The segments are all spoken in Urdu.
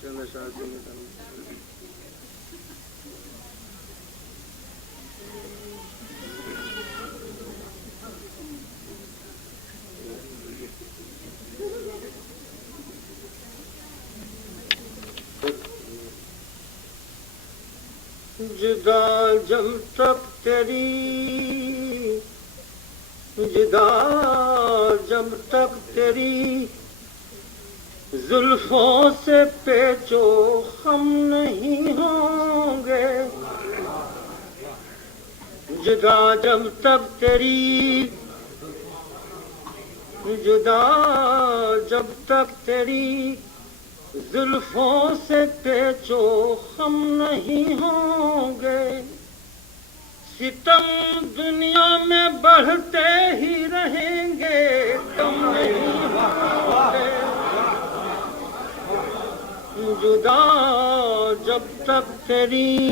چند اشعار سننے کا جدا جب تک تیری جدا جب تک تیری زلفوں سے پیچو ہم نہیں ہوں گے جدا جب تک تیری جدا جب تک تیری زلفوں سے پیچو ہم نہیں ہوں گے ستم دنیا میں بڑھتے ہی رہیں گے کم نہیں ہوں گے جدا جب تک تیری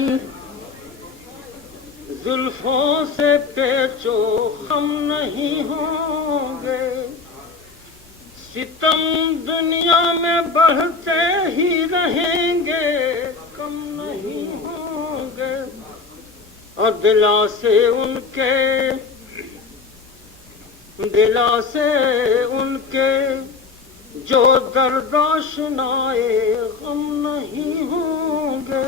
زلفوں سے پیچو ہم نہیں ہوں گے ستم دنیا میں بڑھتے ہی رہیں گے کم نہیں ہوں گے اور دلا سے ان کے جو درد آشنائے غم نہیں ہوں گے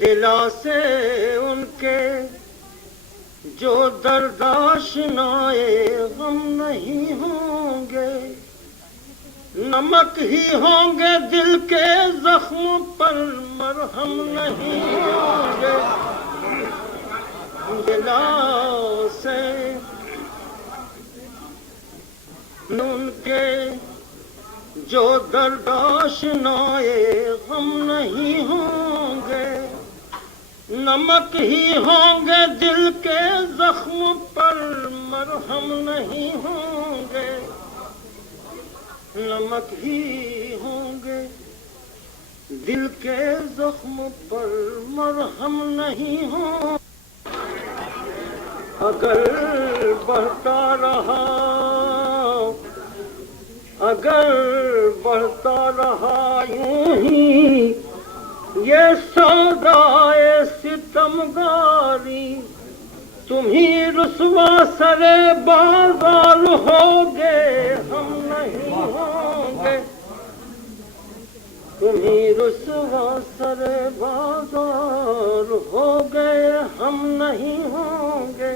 دلا سے ان کے جو درد آشنائے غم نہیں ہوں گے نمک ہی ہوں گے دل کے زخم پر مرہم نہیں ہوں گے دلا سے ان کے جو درد آشنائے غم نہیں ہوں گے نمک ہی ہوں گے دل کے زخم پر مرہم نہیں ہوں گے نمک ہی ہوں گے دل کے زخم پر مرہم نہیں ہوں اگر بڑھتا رہا یوں ہی یہ سودائے ستمگاری تم ہی رسوا سرے بازار ہوگے ہم نہیں ہوں گے تم ہی رسوا سرے بازار ہوگے ہم نہیں ہوں گے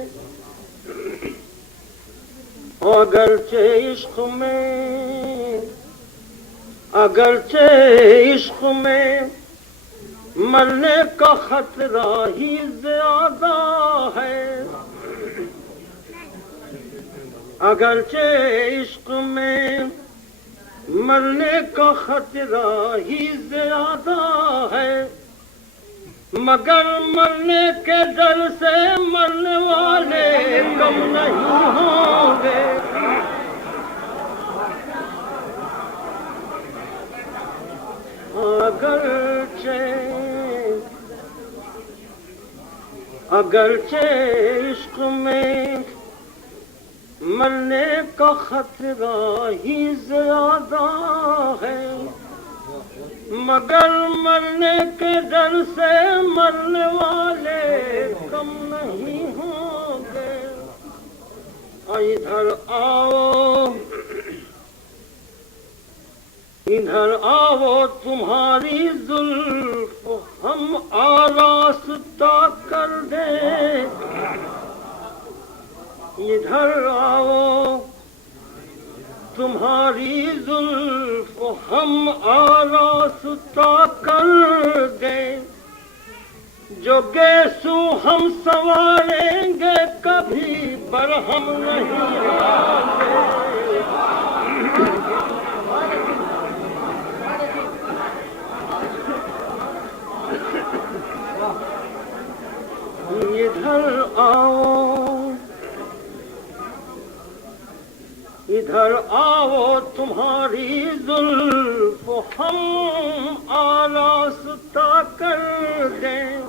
اگرچہ عشق میں مرنے کا خطرہ ہی زیادہ ہے اگرچہ عشق میں مرنے کا خطرہ ہی زیادہ ہے مگر مرنے کے ڈر سے مرنے والے کم نہیں ہوں گے اگرچہ عشق میں مرنے کا خطرہ ہی زیادہ ہے مگر مرنے کے ڈر سے مرنے والے کم نہیں ہوں گے ادھر آؤ تمہاری زلف ہم آراستہ کر دیں ادھر آؤ تمہاری زلف ہم آراستہ کر دیں جو گیسو ہم سنواریں گے کبھی برہم نہیں ادھر آؤ تمہاری زلف ہم آراستہ کر دیں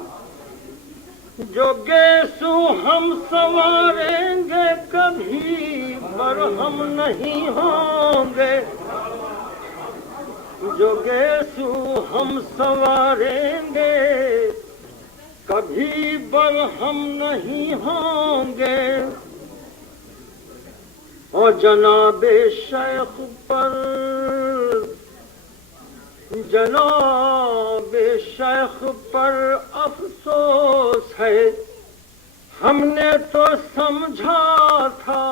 جو گیسو ہم سنواریں گے کبھی برہم نہیں ہوں گے جو گیسو ہم سنواریں گے کبھی برہم نہیں ہوں گے اور جناب شیخ پر افسوس ہے ہم نے تو سمجھا تھا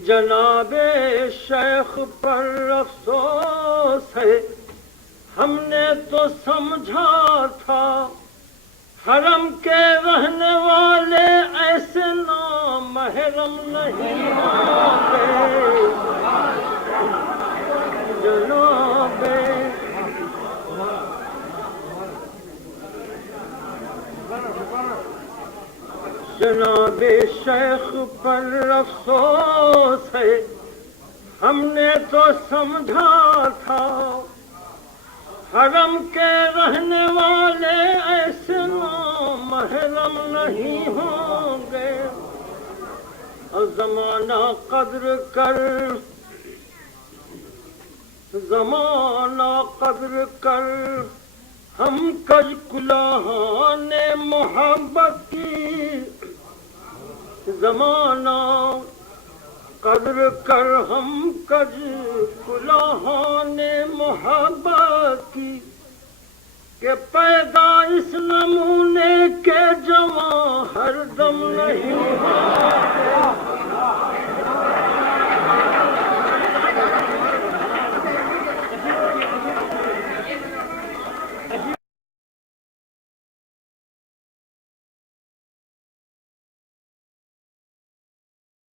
جناب شیخ پر افسوس ہے ہم نے تو سمجھا تھا حرم کے رہنے والے ایسے نامحرم نہیں ہوں گے جناب شیخ پر افسوس ہے ہم نے تو سمجھا تھا حرم کے رہنے والے ایسے نامحرم نہیں ہوں گے زمانہ قدر کر ہم کج کلاہان محبت کی زمانہ قدر کر ہم کج کلاہان محبت کی کہ پیدا اس نمونے کے جوان ہر دم نہیں ہوتے